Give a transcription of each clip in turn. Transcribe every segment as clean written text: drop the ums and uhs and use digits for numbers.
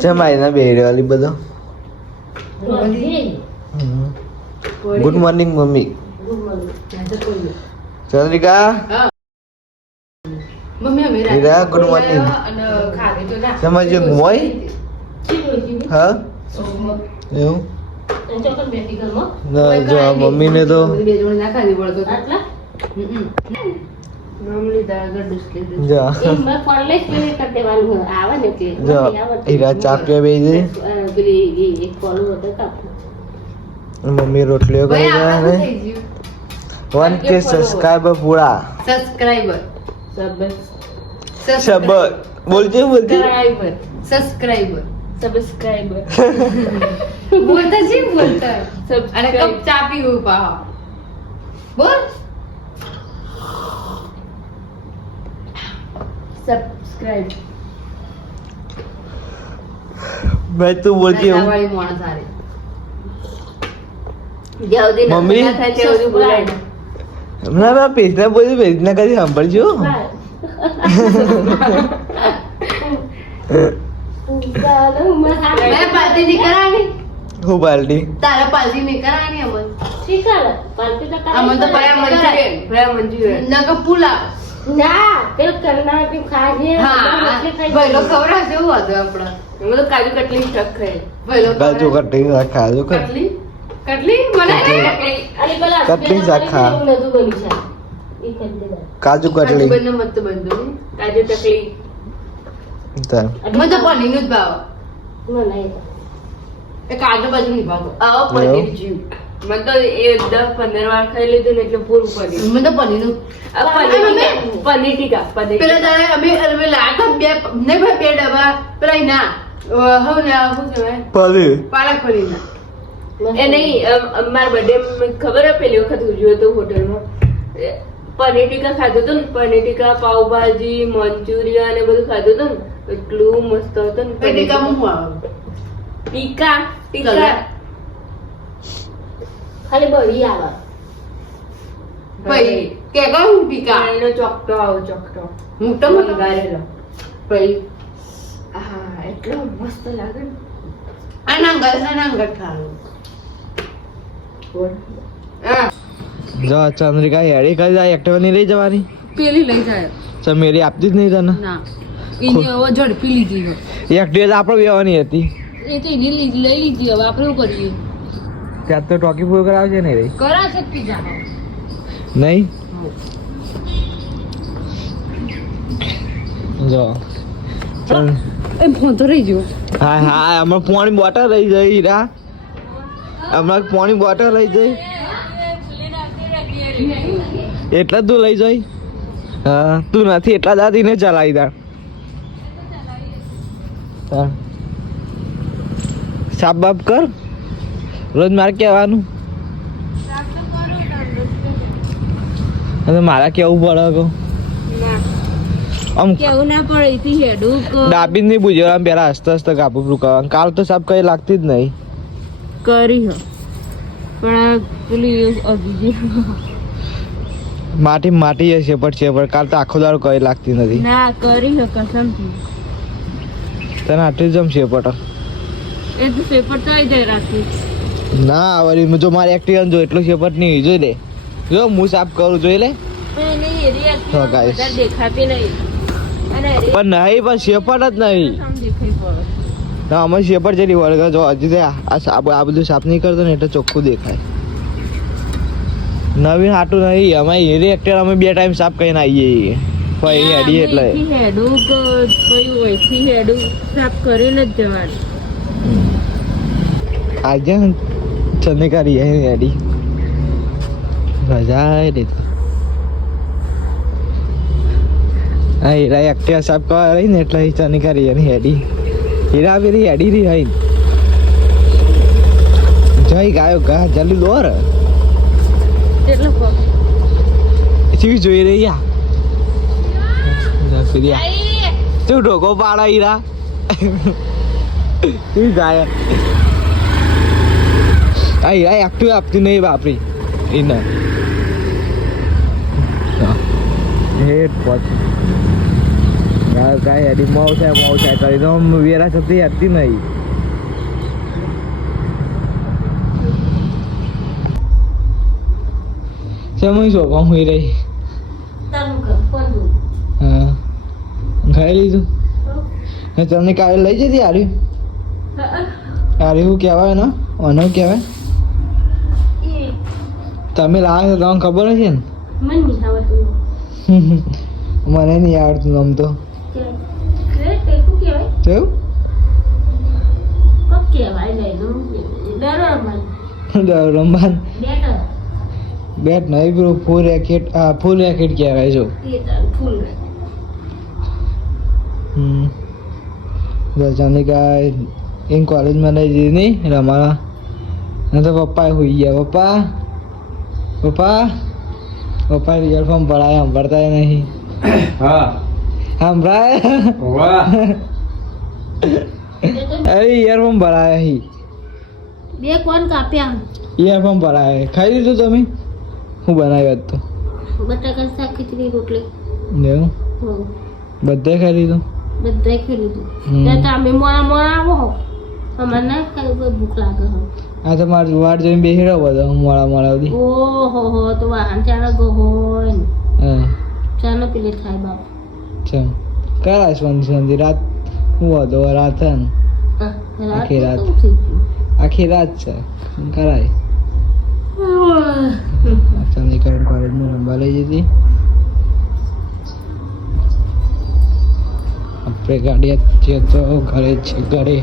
જમાઈ ના બેડે વાલી બધો ગુડ મોર્નિંગ મમ્મી ચંદ્રિકા હીરા ગુડ મોર્નિંગ સમજો મોય હા એવું ના જો આ મમ્મી ને તો જા હીરા ચા પીવા બેસી મમ્મી રોટલીઓ કરી રહ્યા ને 1K સબસ્ક્રાઇબર પૂરા સબસ્ક્રાઇબર બોલજે સબસ્ક્રાઇબર બોલતા જી બોલતા અને કપ ચા પીવું પા બોલ સબસ્ક્રાઇબ ભાઈ તું બોલજે વાળી મોણ સારી મમ્મી ના ના પેજના બોલી પેજના કદી સાંભળજો હું પાર્ટી તારા પાર્ટી નહીં કરાની અમન અમન તો ભયા મંચુરિયન નકો પુલાવ ના પેલો કર્ણાટક ખાજે હા ભઈલો ખવરા જેવું હતું આપડા અમે તો કાજુ કટલી સ્ટક ખાઈ ભઈલો કાજુ કટલી ખાજો કટલી કટલી બનાવી અરે પેલા કટલી શાખા નતું બની છે ઈ કરી દે કાજુ કટલી બંને મત બંધુ કાજુ કટલી તાર મને તો પનીર નું જ ભાવ મને એ કાજુ બાજુ નહીં ભાવ આવો પનીર જીવ મને તો એ 10-15 વાર ખાઈ લીધું ને એટલે પૂરું પનીર મને તો પનીર નું પનીર ટીકા પેલા તારે અમે લાતા બે ને ભાઈ બે ડબ્બા પેલા ના હવે ને શું કહેવાય પનીર પાલક પનીર ના એ નહીં મારા બર્થડે ખબર હે પેલી વખત ઉજવ્યો હતો હોટલમાં પનીર ટીકા ખાધું હતું ને પનીર ટીકા પાવભાજી મંચુરિયન ને બધું ખાધું હતું ને એટલું મસ્ત હતું ને ટીકા હું આવે ટીકા ખાલી બળી આવે ભાઈ કે કહું ટીકા એનો ચોકટો આવો ચોકટો મોટો મોટો ગારેલો ભાઈ હા એટલો મસ્ત લાગે ને આનાંગર ખાવાનું જો ચંદ્રિકા હેડી કરી જાય એક્ટિવા ની લઈ જવાની પેલી લઈ જાય ચમેલી આપતી જ નહીં તને ના એની હવે ઝડપી લીધી એક્ટિવા આપણે બેવાની હતી એ તો એની લઈ લીધી હવે આપણે શું કરીએ ત્યાં તો ટોકી પૂરો કરાવજે નહીં રહી કરા છે પીઝા નહીં જો ચલ એ ફોન તો રહી ગયો હા હા હમણાં પાણી બોટલ લઈ જઈ હીરા હમણાં પાણી બોટલ લઈ જઈ એટલા જ તું લઈ જઈ હા તું નથી એટલા દાદી ને ચલાવી દા સાપ બાપ કર રોજ મારે કહેવાનું અને મારા કેવું પડે કહો આમ કેવું ના પડે થી હેડું ડાબી નહીં પૂછ્યો આમ પેલા હસતા હસતા કાપુ કરવાનું કાલ તો સાપ કઈ લાગતી જ નહીં કરી હ પણ પેલી અગી માટી હશે પણ કાલ તો આખો દાડો કઈ લાગતી નથી ના કરી હ કસમ તને આટલી જમ શેપટ એ તો પેપર તો આવી જાય રાતે ના વળી જો મારે એક્ટિવ જો એટલું શેપટ નહીં જોઈ લે જો હું સાફ કરું જોઈ લે દેખાતી નહીં પણ નહીં પણ શેપટ જ નહીં ના અમે શેપટ જેટલી વળગે જો હજી આ બધું સાફ નહીં કરતો ને એટલે ચોખ્ખું દેખાય નવીન હાટું નહીં અમે હેરી એક્ટર અમે 2 ટાઈમ સાફ કરીને આવીએ પછી હેડી એટલે હેડું સાફ કરીને જ જવાનું આજે ચંદ્રિકા હેડી મજા આવે હા હીરા એક્ટિવા સાફ કરવા રહી ને એટલે ચંદ્રિકા હેડી હીરા પેલી હેડી રહી હઈ જઈ ગાયો ગા જલ્દી દોર કેટલો ચીવી જોઈ રહી યા તું ઢોકો પાડા હીરા તું ગાય આ હીરા એક્ટિવ આપતી નહીં બાપરી એને હેડ પહોંચ કાંઈ હેડી મોવ થાય કરી તો વેરા છતી હેડતી નહીં. સમય શોભા હું રહી. તારું કર ફોન દઉં. હા ખાઈ લીધું. તમને કાલે લઈ જતી આર્યું શું કહેવાય ને ઓનો કહેવાય એ તમે લાવે તો તમને ખબર હશે ને. મને નહીં આવડતું. મને નહીં આવડતું આમ તો કે શું કહેવાય? કેવું કોક કહેવાય નહીં ડરો રમવાનું. રમવાન બેટર બેટ નહીં પેલું ફૂલ રેકેટ કહેવાય જો. એ તારું ફૂલ ચંદ્રિકા એમ કોલેજમાં લઈ જઈ નહીં રમાવા ને તો પપ્પા હોઈ ગયા. પપ્પા રિઝલ્ટ ભરાય સાંભળતા નહીં. હા સાંભળાય વાહ અરે ઇયરફોન ભરાયા હી. બે કોણ કાપ્યા? ઇયરફોન ભરાયા. ખાઈ લીધું તમે? હું બનાવ્યું આજ તો બટાકા શાક ખીચડી રોટલી. એવું હમ. બધે ખાઈ લીધું. બધાય ખાઈ લીધું. હમ. ત્યાં તમે મોડા આવો હો. અમારે ના ખાઈ કોઈ ભૂખ લાગે હો. આ તો મારે વાટ જોઈને બેસી રહ્યો બધો મોડા સુધી. ઓહો હો તો વાહન ચાલો ગો હોય ને હા ચાલો પેલે થાય બાપ. ચમ કરાય શાંતિ રાત હું હતો રાત હે ને આખી રાત. આખી રાત છે કરાય. ચંદ્રિકા કોલેજમાં રમવા લઈ જતી. આપણે ગાડી છે તો ઘરે જ છે ઘરે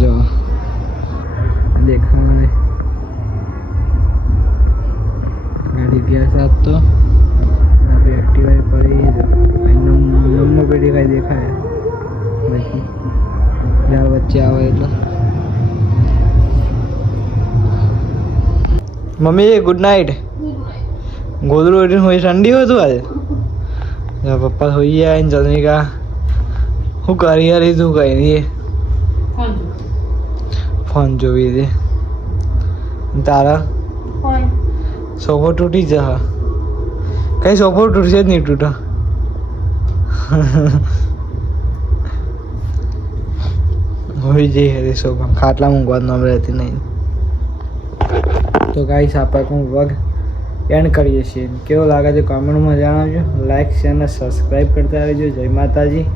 જો દેખાય ગાડી ગયા સાથ તો આપણે એક્ટિવા પડી નંબર પેટી કાંઈ દેખાય બાકી ઝાડ વચ્ચે આવે એટલે. Mummy good night. ગોદડું ઉઠીને હોય ઠંડી હતું આજે. પપ્પા હોઈ ગયા ને ચંદ્રિકા શું કરી યાર તું કઈ નહીં ફોન જોવી દે. તારા સોફો તૂટી જા. કઈ સોફો તૂટશે જ નહીં તૂટા. હોઈ જઈ હરે સોફા ખાટલા મૂકવાનું નામ રહેતી નહીં. તો ગાઈસ આપણે વગ એન્ડ કરીએ છીએ. કેવો લાગે છે કોમેન્ટમાં જણાવજો. લાઈક શેર અને સબસ્ક્રાઈબ કરતા રહેજો. જય માતાજી.